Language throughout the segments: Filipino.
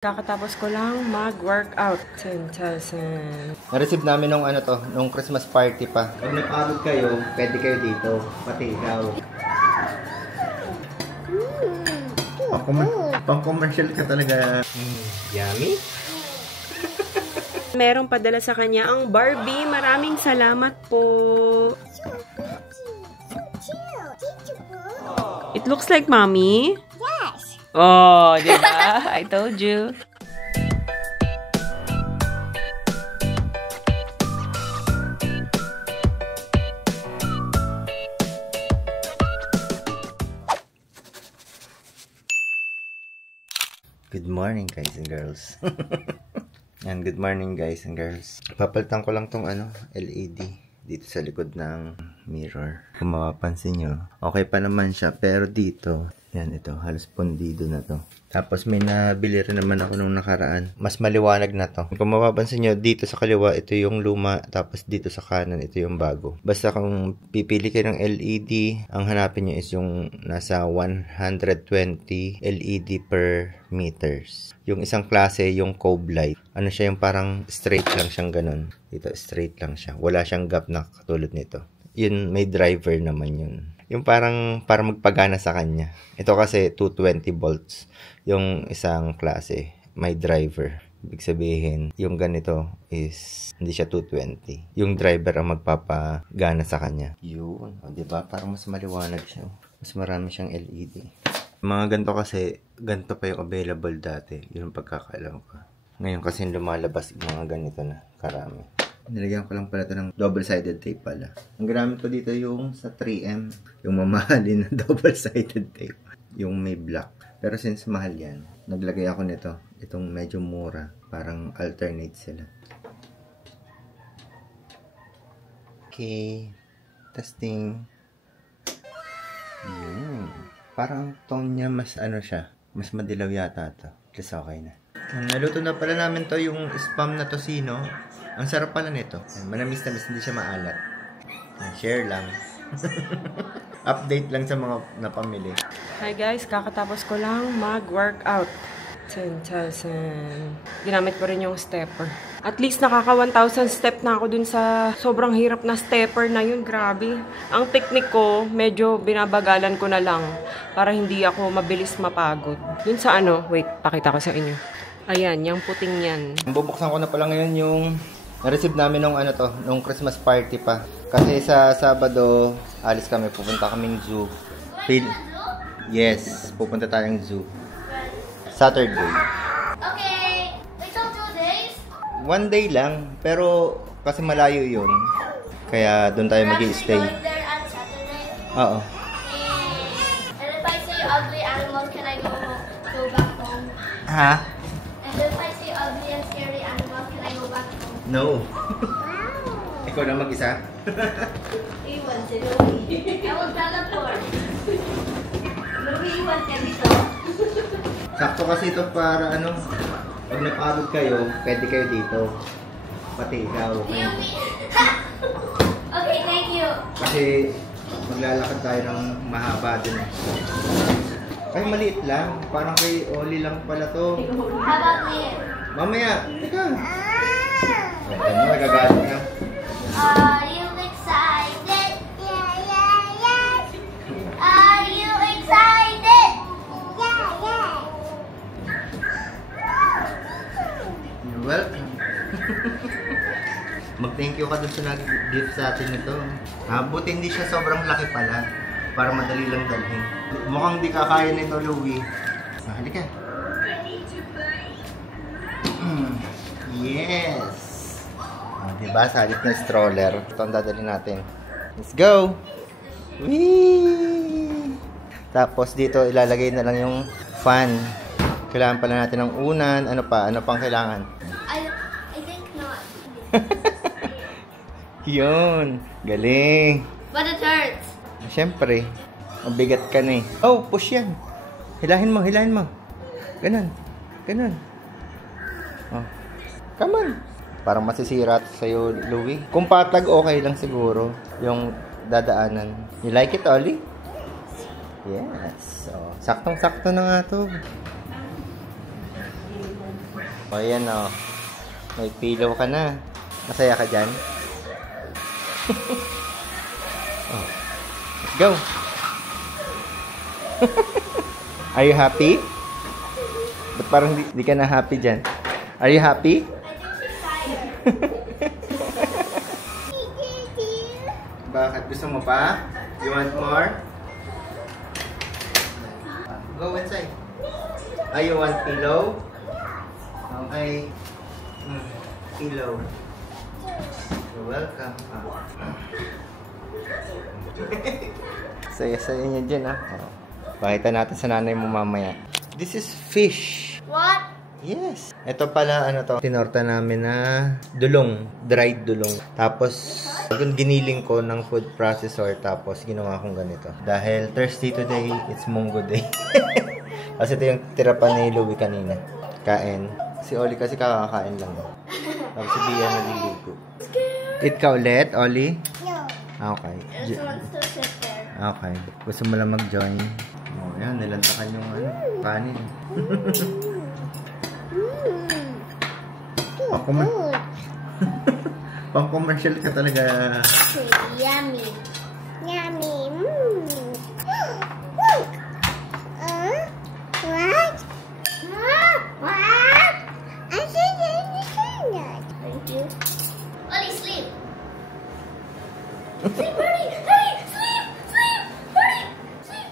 Kakatapos ko lang mag-workout. 10,000. Na-receive namin nung Christmas party pa. Pag napagod kayo, pwede kayo dito. Pati ikaw. Pang-commercial ka talaga. Yummy? Merong padala sa kanya ang Barbie. Maraming salamat po. It looks like mommy. Yes. Oh, diba? I told you. Good morning guys and girls. And good morning guys and girls. Papalitan ko lang tong LED dito sa likod ng mirror. Kung mapapansin nyo, okay pa naman siya. Pero dito, yan ito, halos pundido na to. Tapos may nabili rin naman ako nung nakaraan. Mas maliwanag na to. Kung mapapansin nyo, dito sa kaliwa, ito yung luma. Tapos dito sa kanan, ito yung bago. Basta kung pipili kayo ng LED, ang hanapin nyo is yung nasa 120 LED per meters. Yung isang klase, yung Cove Light. Ano siya, yung parang straight lang siyang ganun. Dito, straight lang siya. Wala siyang gap na katulad nito. Yun, may driver naman yun. Yung parang magpagana sa kanya. Ito kasi 220 volts. Yung isang klase, may driver. Ibig sabihin, yung ganito is hindi siya 220. Yung driver ang magpapagana sa kanya. Yun. O, diba? Parang mas maliwanag siya. Mas marami siyang LED. Mga ganito kasi, ganito pa yung available dati. Yun ang pagkakaalam ko. Ngayon kasi lumalabas mga ganito na karami. Nilagyan ko lang pala ito ng double-sided tape pala. Ang ginamit ko dito yung sa 3M. Yung mamahalin na double-sided tape. Yung may black. Pero since mahal yan, naglagay ako nito. Itong medyo mura. Parang alternate sila. Okay. Testing. Yun. Parang tone niya mas siya. Mas madilaw yata ito. Plus okay na. Naluto na pala namin to yung spam na tocino. Ang sarap pala nito. Manamis-namis, hindi siya maalat. Share lang. Update lang sa mga napamili. Hi guys, kakatapos ko lang mag-workout. 10,000. Ginamit ko rin yung stepper. At least nakaka 1,000 step na ako dun sa sobrang hirap na stepper na yun. Grabe. Ang technique ko, medyo binabagalan ko na lang para hindi ako mabilis mapagod. Dun sa wait, pakita ko sa inyo. Ayan, yung puting yan. Bubuksan ko na pala ngayon yung na-receive namin nung Christmas party pa. Kasi sa Sabado, alis kami, pupunta kaming zoo. Yes, pupunta tayong zoo. Saturday. Okay. Wait till 2 days. 1 day lang, pero kasi malayo yun. Kaya doon tayo mag-i-stay. Going there on Saturday. Oo. And if I see ugly animals, can I go back home? Ha? And if I see ugly and scary animals, can I go back home? No. Wow. Ikaw na mag-isa? Iwan si Louie. I will teleport. Louie, iwan ka dito. Sakto kasi ito para pag napagod kayo, pwede kayo dito. Pati ikaw. Okay, thank you. Kasi maglalakad tayo ng mahaba din. Ay, maliit lang. Parang kay Oli lang pala to. How about me? Mamaya, teka. Ay, nagagalit ka. Are you excited? Yeah, yeah, yes. Are you excited? Yeah, yeah. You're welcome. Mag-thank you ka dun sa nag-gift sa atin nito. Buti hindi siya sobrang laki pala. Para madali lang dalhin. Mukhang di kakaya nito, Louie. Halika. Yes! Diba? Sa halip na stroller. Ito ang dadalhin natin. Let's go! Whee! Tapos dito ilalagay na lang yung fan. Kailangan pala natin ng unan. Ano pa? Ano pang kailangan? I think not. Yun! Galing! But it hurts. Siyempre, mabigat ka na eh. Oh, push yan. Hilahin mo, hilahin mo. Ganun. Ganun. Oh. Come on. Parang masisira sa'yo, Louie. Kung patag, okay lang siguro. Yung dadaanan. You like it, Ollie? Yes. So, saktong-sakto na nga to. O, yan o. May pillow ka na. Masaya ka dyan? Oh. Let's go. Are you happy? Ba't parang di ka na happy dyan? Are you happy? Bakit? Gusto mo pa? You want more? Go inside. You want pillow? Okay. Pillow. You're welcome. Saya-saya niya dyan, ha? Pakita natin sa nanay mo mamaya. This is fish. What? Yes. Ito pala, ano to? Tinorta namin na dulong. Dried dulong. Tapos, giniling ko ng food processor. Tapos, ginawa kong ganito. Dahil Thursday today, it's Munggo Day. Kasi ito yung tira pa ni Louie kanina. Kain. Si Oli kasi kakakain lang. Tapos si Bia naliligo. Eat ka ulit, Oli? No. Okay. This wants to sit there. Okay. Gusto mo lang mag-join? Oh, yan. Nilantakan yung kanin. Pang-commercial ka talaga. Yummy. Yummy. What? What? I said that. Thank you. Ollie, sleep. Sleep, Birdie. Hey, sleep. Sleep. Birdie. Sleep.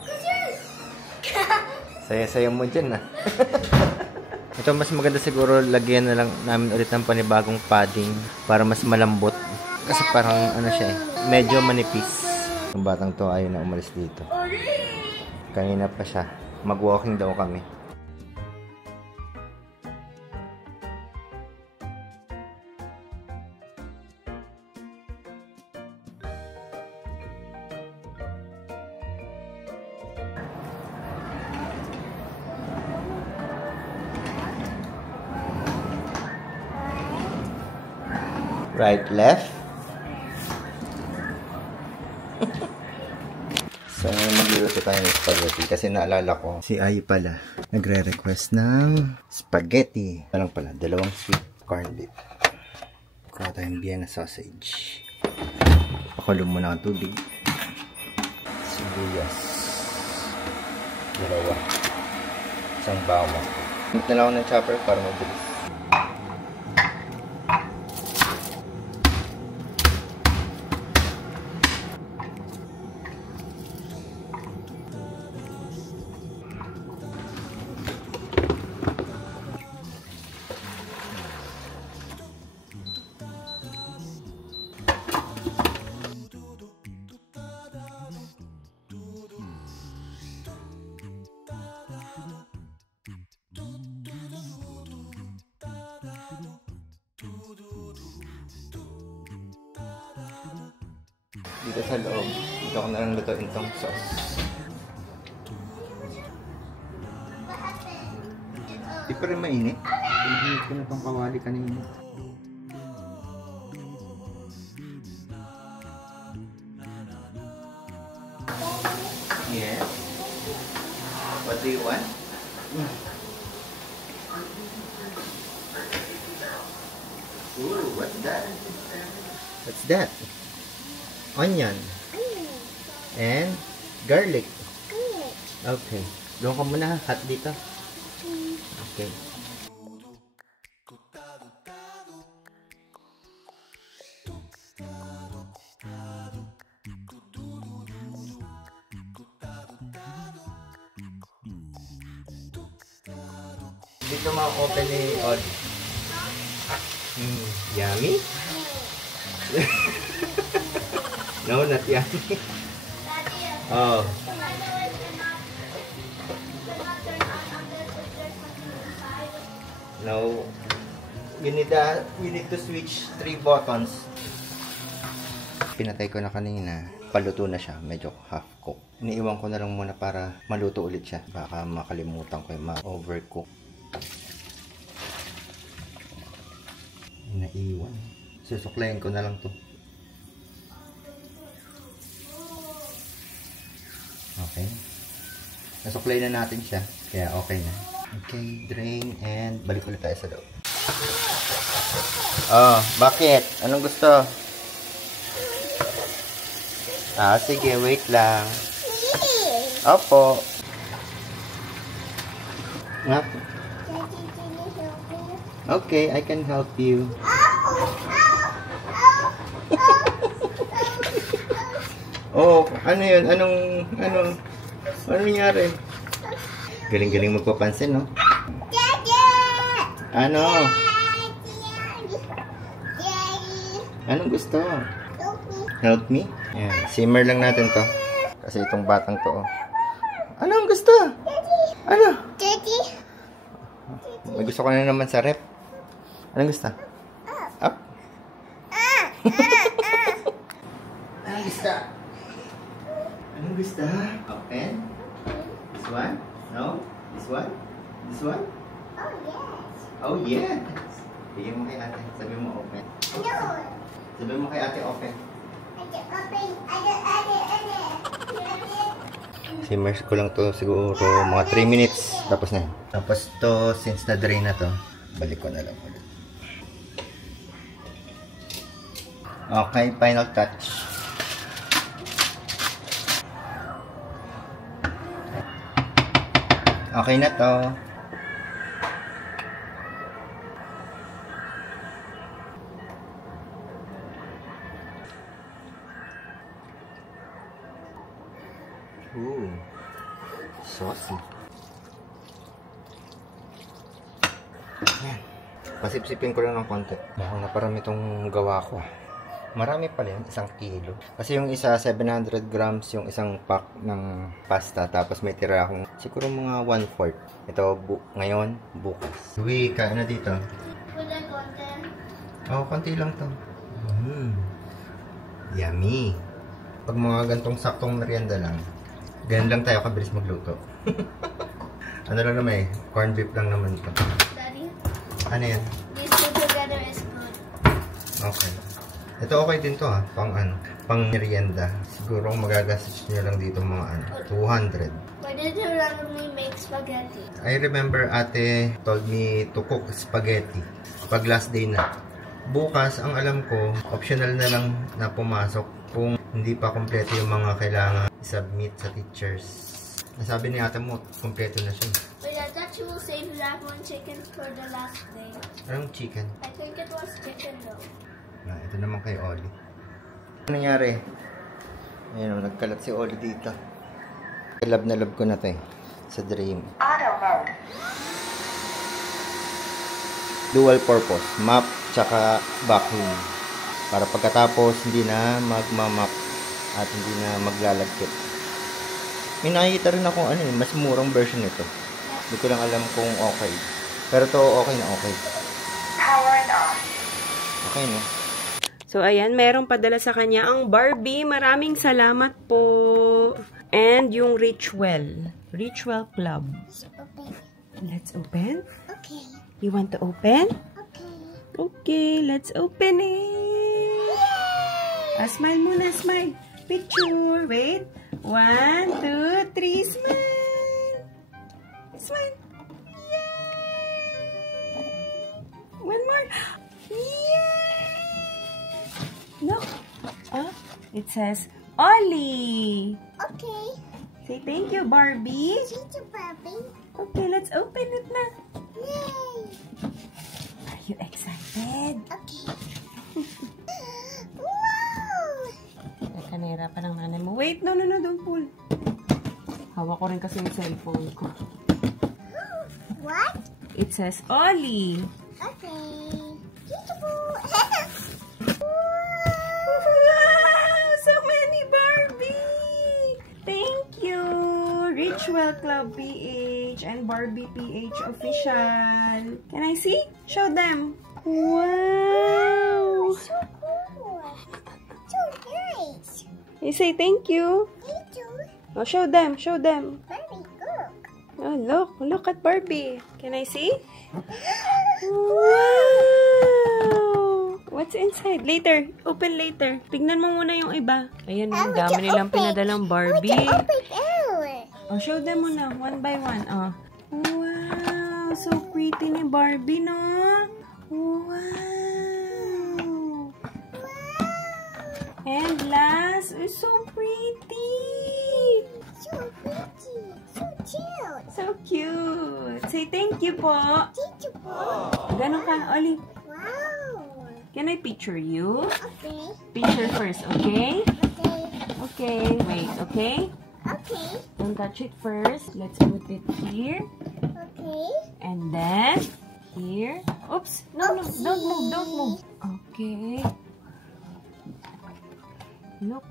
Close your eyes. Saya-saya mo dyan, ah. Ito, mas maganda siguro lagyan na lang namin ulit ng panibagong padding para mas malambot. Kasi parang ano siya eh, medyo manipis. Yung batang to ayaw na umalis dito. Kanina pa siya. Mag-walking daw kami. Right, left. So, magluluto tayo ng spaghetti kasi naalala ko, si Ayi pala, nagre-request ng spaghetti. Alam pala, 2 sweet corned beef. Kuha tayong Vienna sausage. Pakulo muna ang tubig. Sibuyas. 2. Isang bawang. Gamit na lang ako ng chopper para mabilis. Dito sa loob, dito ko na lang lutuin tong sauce. Di pa rin mainit. Pinahimit ko na tong kawali kanina. Yeah. What do you want? Ooh, what's that? What's that? Onion. And garlic. Okay. Doon ka muna, hot dito. Okay. Dito ma-open ni Odd. Yummy? No, not yummy. Oh. No. You need to switch 3 buttons. Pinatay ko na kanina. Paluto na siya. Medyo half cook. Iniiwan ko na lang muna para maluto ulit siya. Baka makalimutan ko yung ma-overcook. Naiwan. Susuklayin ko na lang to. Okay. Nasuklay na natin siya. Kaya okay na. Okay, drain and balik ulit tayo sa loob. Oh, bakit? Anong gusto? Sige, wait lang. Opo. Okay, I can help you. Oh, ano yun? Ano nangyari? Galing-galing magpapansin, no? Ano? Anong gusto? Help me? Ayan, simmer lang natin to. Kasi itong batang to, oh. Ano ang gusto? Ano? May gusto ko na naman sa rep. Anong gusto? Up? Anong gusto? Anong gusto? Open? This one? No? This one? This one? Oh, yes. Bigyan mo kay ate. Sabi mo open. Sabi mo kay ate open. Simmer ko lang to siguro mga 3 minutes. Tapos na yun. Tapos to, since na-drain na to, balik ko na lang ulit. Okay, final touch. Okay na to. Ooh, saucy. Ayan. Pasipsipin ko lang ng konti. Mukhang naparami itong gawa ko. Marami pala yun, 1 kilo. Kasi yung isa, 700 grams yung isang pack ng pasta. Tapos may tira akong siguro mga 1/4. Ito, ngayon, bukas. Uy, kain na dito. Oh, konti lang to. Yummy. Pag mga gantong saktong merienda lang, ganyan lang tayo kabilis magluto. Ano lang naman corned beef lang naman ito. Daddy? Ano yan? These two together is good. Okay. Ito okay din to ha, pang merienda. Siguro magagastos nyo lang dito mga 200. Why did you randomly make spaghetti? I remember ate told me to cook spaghetti pag last day na. Bukas, ang alam ko, optional na lang na pumasok kung hindi pa kompleto yung mga kailangan i-submit sa teachers. Nasabi ni ate mo, kompleto na siya. Wait, I thought you will save that one chicken for the last day. Anong chicken? I think it was chicken though. Ito naman kay Oli. Ano nangyari? Ayun, nagkalat si Oli dito. Love na love ko na to sa Dream. Auto mode. Dual purpose, map tsaka vacuum. Para pagkatapos hindi na magmamap at hindi na maglalagkit. May nakikita rin ako mas murang version nito. Hindi ko lang alam kung okay. Pero to okay na okay. Power and off. Okay no? So, ayan, merong padala sa kanya ang Barbie. Maraming salamat po. And yung Ritual Club. Let's open. Okay. You want to open? Okay. Okay, let's open it. Smile muna, smile. Picture. Wait. 1, 2, 3, smile. Smile. Yay! One more. Yay! Look. It says, Ollie. Okay. Say thank you, Barbie. Thank you, Barbie. Okay, let's open it na. Yay! Are you excited? Okay. Wow! Teka, nahirapan ang nanay mo. Wait, no, don't pull. Hawak ko rin kasi yung cellphone ko. What? It says, Ollie. Okay. Wow! So many Barbie! Thank you! Ritual Club PH and Barbie PH official. Can I see? Show them. Wow! So cool. So nice. You say thank you. Thank you. Oh, show them. Show them. Barbie, look. Oh, look at Barbie. Can I see? Wow! What's inside? Later. Open later. Tignan mo muna yung iba. Ayan, ang dami nilang pinadalang Barbie. Open out. Oh, show them muna. One by one. Oh. Wow! So pretty ni Barbie, no? Wow! And last is so pretty! So pretty. So cute. So cute! Say thank you po! Thank you po. Ganon ka, Oli. Wow. Can I picture you? Okay. Picture first, okay? Okay. Okay, wait, okay? Okay. Don't touch it first. Let's put it here. Okay. And then, here. Oops! No, no, don't move, don't move. Okay. Look.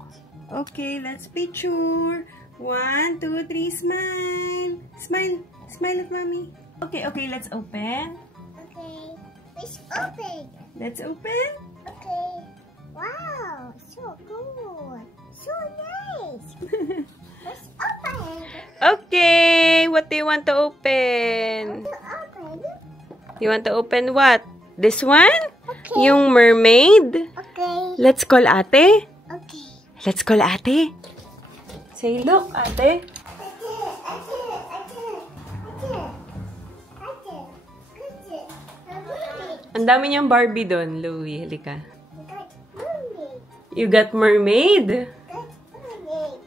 Okay, let's picture. 1, 2, 3, smile. Smile. Smile at mommy. Okay, okay, let's open. Okay. It's open. Let's open. Okay. Wow. So good. So nice. It's open. Okay, what do you want to open? To open. You want to open what? This one? Okay. Yung mermaid? Okay. Let's call ate. Okay. Let's call ate. Say, look, ate. Ang dami niyang Barbie doon, Louie. Halika. You got mermaid?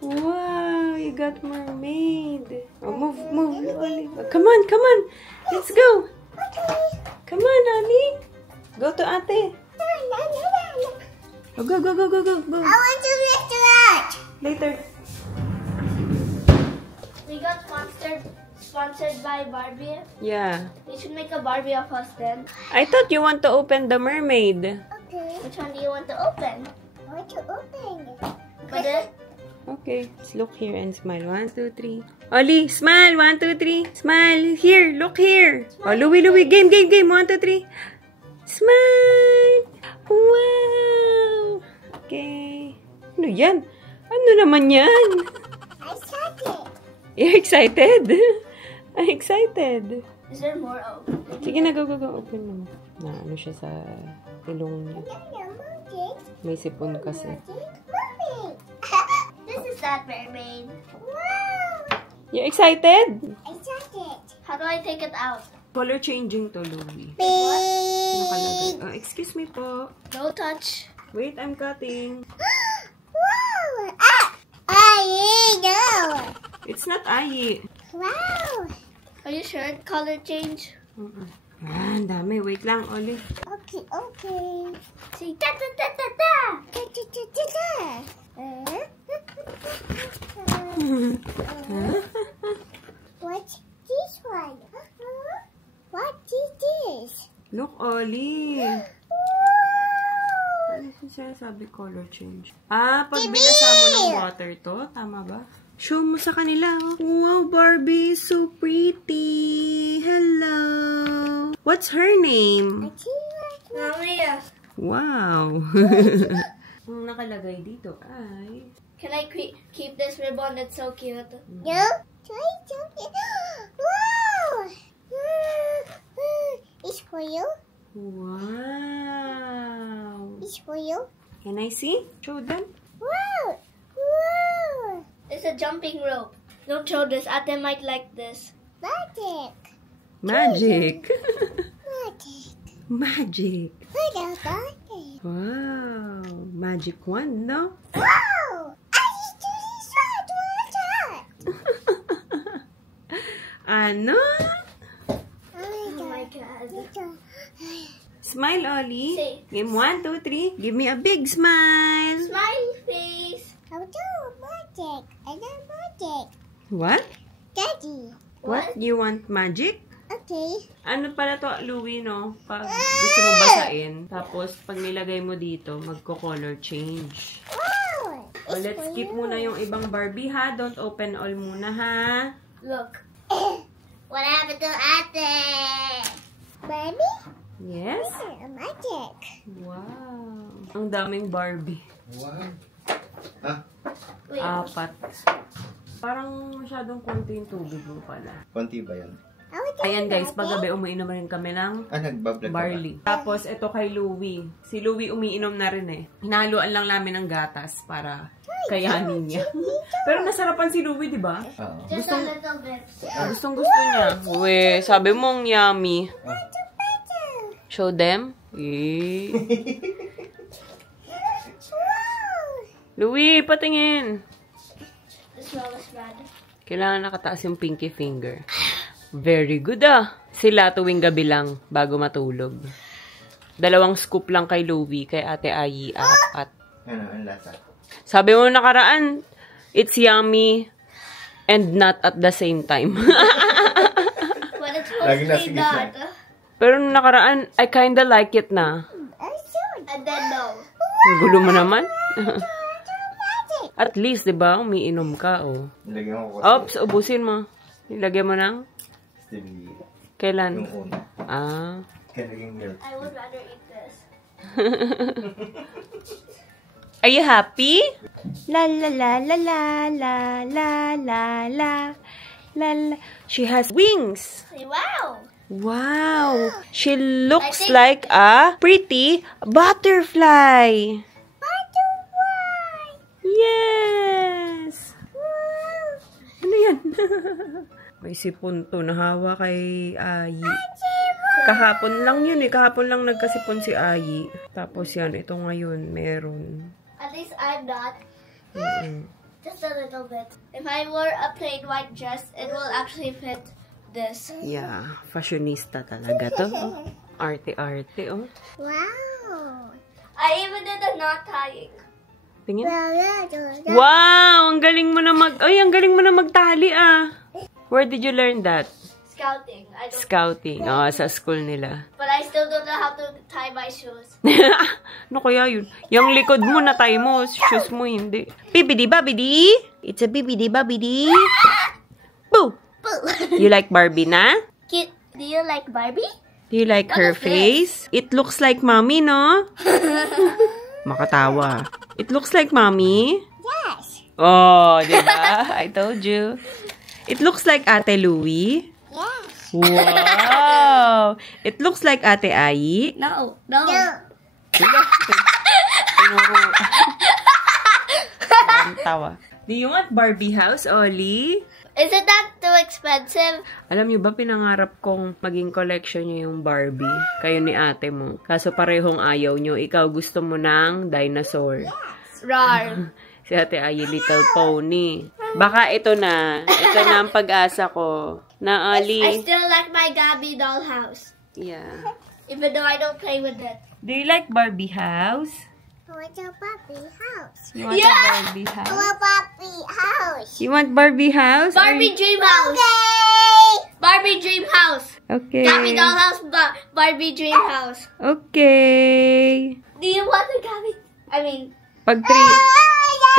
Wow, you got mermaid. Oh, move, move, Oli. Come on, come on. Let's go. Come on, Oli. Go to ate. Oh, go, go, go, go, go, go. I want to restaurant. Later. We got sponsored by Barbie. Yeah. We should make a Barbie of us then. I thought you want to open the mermaid. Okay. Which one do you want to open? I want to open. Put it. Okay, let's look here and smile. 1, 2, 3. Oli, smile. 1, 2, 3. Smile. Here, look here. Oh, Louie, Louie. Game, game, game. 1, 2, 3. Smile. Wow. Okay. Ano yan? Ano naman yan? I shot it. You're excited? I'm excited. Is there more? Oh. Sige na, go, go, go. Open mo. Na, ano siya sa ilong niya. Magic. May sipon kasi. Magic. This is that mermaid. Wow. You're excited? I shot it. How do I take it out? Color changing to, Louie. Beep. Nakalagay. Oh, excuse me po. No touch. Wait, I'm cutting. Wow. Ah. I no. It's not Ayi. Wow. Are you sure? Color change. Ah, ang dami. Wait lang, Oli. Okay, okay. See, ta ta ta ta ta. Da, da, da, da, da. What's this one? What is this? Look, Oli. Wow. Ano yung sinasabi color change? Ah, pag binasa mo ng water to, tama ba? Show mo sa kanila. Oh. Wow, Barbie, so pretty. Hello. What's her name? Maria, Wow. Ang nakalagay dito ay... can I keep this ribbon? It's so cute. No? Try something. Wow. It's for you. Wow. It's for you. Can I see? Show them. Wow. Wow. It's a jumping rope. Don't show this. Ate might like this. Magic. Magic. Magic. Magic. Look at magic. Wow. Magic wand, no? Wow. I just do this one. Ano? Oh my God. God. Smile, Ollie. Say. Game 1, 2, 3. Give me a big smile. Smile face. I'll do magic. I love magic. What? Daddy. What? You want magic? Okay. Ano pala to, Louie, no? Pag gusto mo basain, tapos pag nilagay mo dito, magko-color change. Wow. O, let's skip muna yung ibang Barbie, ha? Don't open all muna, ha? Look. What happened to Ate? Baby? Yes? Magic. Wow. Ang daming Barbie. Wow. Ah, Wait. 4. Parang masyadong konti yung tubig mo pala. konti ba yun? Ayan guys, paggabi umiinom rin kami ng Ah, nagbablog ka ba? barley. Tapos ito kay Louie. Si Louie umiinom na rin eh. Hinahaluan lang namin ng gatas para Kayanin niya. Pero nasarapan si Louie, di ba? Oo. Just a little bit. Gustong gusto niya. Uwe, sabi mo ang yummy. Show them. Eh. Louie, patingin. The smell is bad. Kailangan nakataas yung pinky finger. Very good ah. Sila tuwing gabi lang bago matulog. 2 scoop lang kay Louie, kay Ate Ayi, 4. Ano, ang lasa? Sabi mo nakaraan, it's yummy and not at the same time. But it's Lagi nasa mostly gitna. not. Pero nung nakaraan, I kinda like it na. And then no. Ang gulo mo naman. At least, di ba, umiinom ka, oh. Nilagyan ko kasi Oops, ubusin mo. Nilagyan mo ng? stevia. Kailan? Yung una. Ah. Kaya naging milk. I would rather eat this. Are you happy? La la la la la la la la la la la. She has wings. Wow. Wow. She looks like a pretty butterfly. Yes. Ano yan? May sipon to na hawa kay Ayi. Kahapon lang yun eh. Kahapon lang nagkasipon si Ayi. Tapos yan, ito ngayon, meron. At least I'm not. Mm-mm. Just a little bit. If I wore a plain white dress, it will actually fit this. Yeah, fashionista talaga to. Oh. Arte-arte, oh. Wow. I even did the knot tying. Tingin. Wow! Ang galing mo na ang galing mo na magtali, ah. Where did you learn that? Scouting. I don't. Scouting. Oh, sa school nila. But I still don't know how to tie my shoes. Ano kaya yun? Yung likod mo na tie mo, shoes mo hindi. Bibidi babidi. It's a bibidi babidi. Boo! You like Barbie na? Cute. Do you like Barbie? Do you like her face? It looks like mommy, no? Makatawa. It looks like mommy? Yes. Oh, diba? I told you. It looks like Ate Louie. Yes. Wow! It looks like Ate Ayi. No. No. Tinuro. Ang tawa. Do you want Barbie house, Ollie? Isn't that too expensive? Alam niyo ba, pinangarap kong maging collection niyo yung Barbie. Kayo ni ate mo. Kaso parehong ayaw niyo. Ikaw gusto mo ng dinosaur. Rar. Si Ate Ayi, Little Pony. Baka ito na. Ito na ang pag-asa ko. Na, I Ollie. still like my Gabby dollhouse. Yeah. Even though I don't play with it. Do you like Barbie house? What's a puppy house? You want a Barbie house? A puppy house. You want Barbie house? Barbie dream house. Barbie dream house. Okay. Gabby dollhouse. Barbie dream house. Okay. Do you want a Gabby? I mean. Pag 3,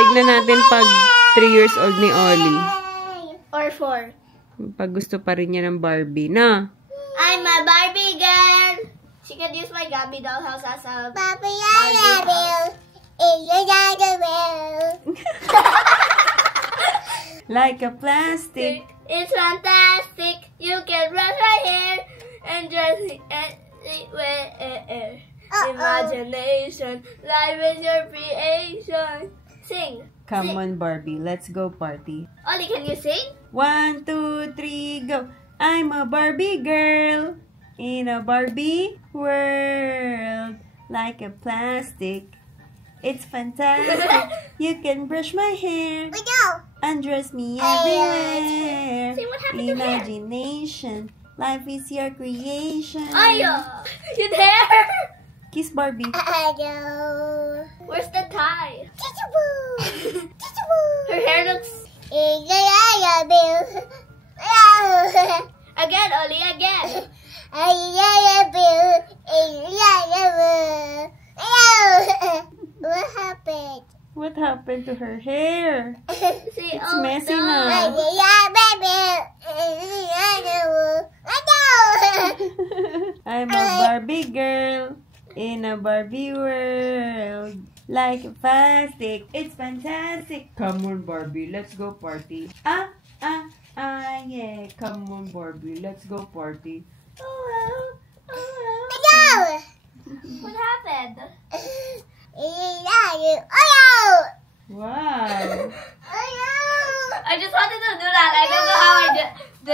tignan natin pag 3 years old ni Ollie. Or 4. Pag gusto pa rin niya ng Barbie, na? I'm a Barbie girl. She can use my Gabby dollhouse as a Barbie Like a plastic. It's fantastic. You can brush my hair and dress it anywhere. Imagination, life is your creation. Sing. Come Sing. on, Barbie. Let's go party. Ollie, can you sing? 1, 2, 3, go. I'm a Barbie girl in a Barbie world. Like a plastic. It's fantastic. You can brush my hair. Undress me everywhere. See what happened to hair? Imagination. Life is your creation. Ayo! Your hair! Kiss Barbie. Where's the tie? Her hair looks... Again, Ollie, again. What happened? What happened to her hair? See, It's messy na. I'm a Barbie girl in a Barbie world. Like a plastic. It's fantastic. Come on, Barbie. Let's go party. Yeah. Come on, Barbie. Let's go party. What happened? Wow.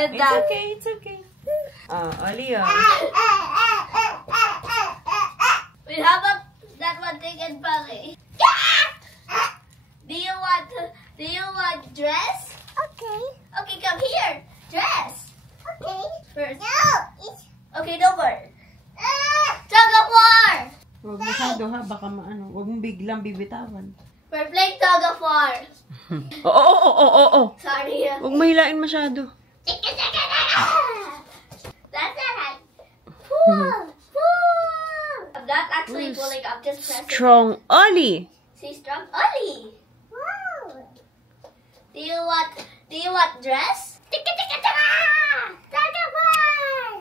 with It's that. okay, it's okay. Oli, We have that one thing in belly. Do you want dress? Okay. Okay, come here. Dress. Okay. First. No. It's Okay, no more. Tug of war. Huwag masyado ha, baka maano. Huwag mong biglang bibitawan. We're playing tug of war. Oo. Sorry. Huwag mahilain masyado. That's not right. Pull. I'm not actually pulling. I'm just pressing. Strong Oli. See, strong Ollie. wow. Do you want dress? Tug of war.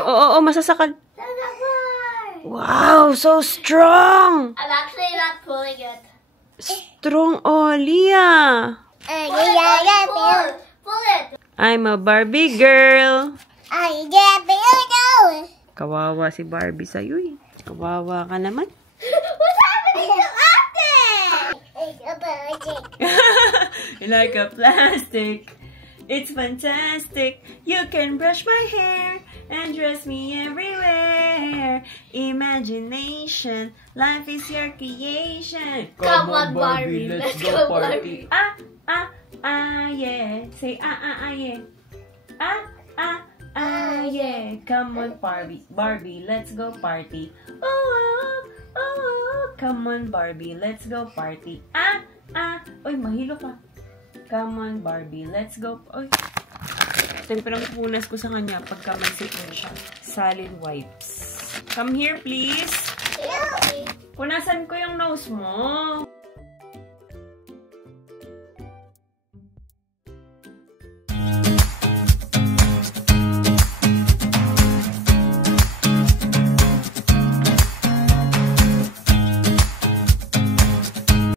Oo, masasakal. Tug of war. Wow, so strong. I'm actually not pulling it. Strong Oli, Pull it, Ollie, pull. Pull it. I'm a Barbie girl. Kawawa si Barbie sa'yo eh. Kawawa ka naman. What's happening to Ate? It's a magic. Like a plastic. It's fantastic. You can brush my hair and dress me everywhere. Imagination, life is your creation. Come on, Barbie, let's go party. Yeah. Say yeah. Yeah. Come on, Barbie, let's go party. Oh, come on, Barbie, let's go party. Oy, mahilo ka. Come on, Barbie, let's go. Oy. Ito yung pinangpunas ko sa kanya pagka may sipon siya. Solid wipes. Come here, please. Punasan ko yung nose mo.